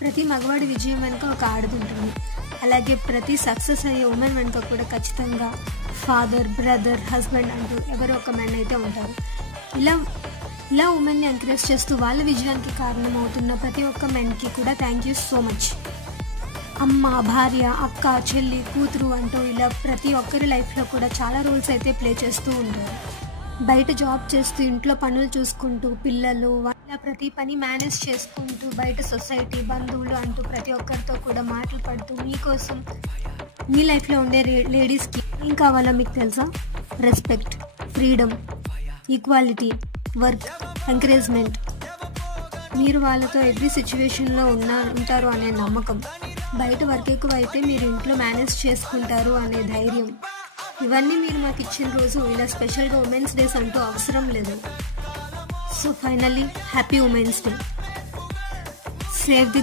ప్రతి మగవాడి విజయం వెనుక ఒక ఆడది ఉంటుంది. అలాగే ప్రతి సక్సెస్ అయ్యే ఉమెన్ వెనుక కూడా ఖచ్చితంగా ఫాదర్, బ్రదర్, హస్బెండ్ అంటూ ఎవరో ఒక మెన్ అయితే ఉంటారు. ఇలా ఉమెన్ని ఎంకరేజ్ చేస్తూ వాళ్ళ విజయానికి కారణమవుతున్న ప్రతి ఒక్క మెన్కి కూడా థ్యాంక్ యూ సో మచ్. అమ్మ, భార్య, అక్క, చెల్లి, కూతురు అంటూ ఇలా ప్రతి ఒక్కరి లైఫ్లో కూడా చాలా రోల్స్ అయితే ప్లే చేస్తూ ఉంటారు. బయట జాబ్ చేస్తూ ఇంట్లో పనులు చూసుకుంటూ పిల్లలు వాళ్ళ ప్రతి పని మేనేజ్ చేసుకుంటూ బయట సొసైటీ, బంధువులు అంటూ ప్రతి ఒక్కరితో కూడా మాటలు పడుతూ మీకోసం మీ లైఫ్లో ఉండే లేడీస్కి ఏం కావాలో మీకు తెలుసా? Respect, freedom, equality, work, encouragement. మీరు వాళ్ళతో ఎవ్రీ సిచ్యువేషన్లో ఉంటారు అనే నమ్మకం, బయట వర్క్ ఎక్కువ అయితే మీరు ఇంట్లో మేనేజ్ చేసుకుంటారు అనే ధైర్యం. ఇవన్నీ మీరు మాకు ఇచ్చిన రోజు ఇలా స్పెషల్గా ఉమెన్స్ డేస్ అంటూ అవసరం లేదు. So finally happy women's day. Save the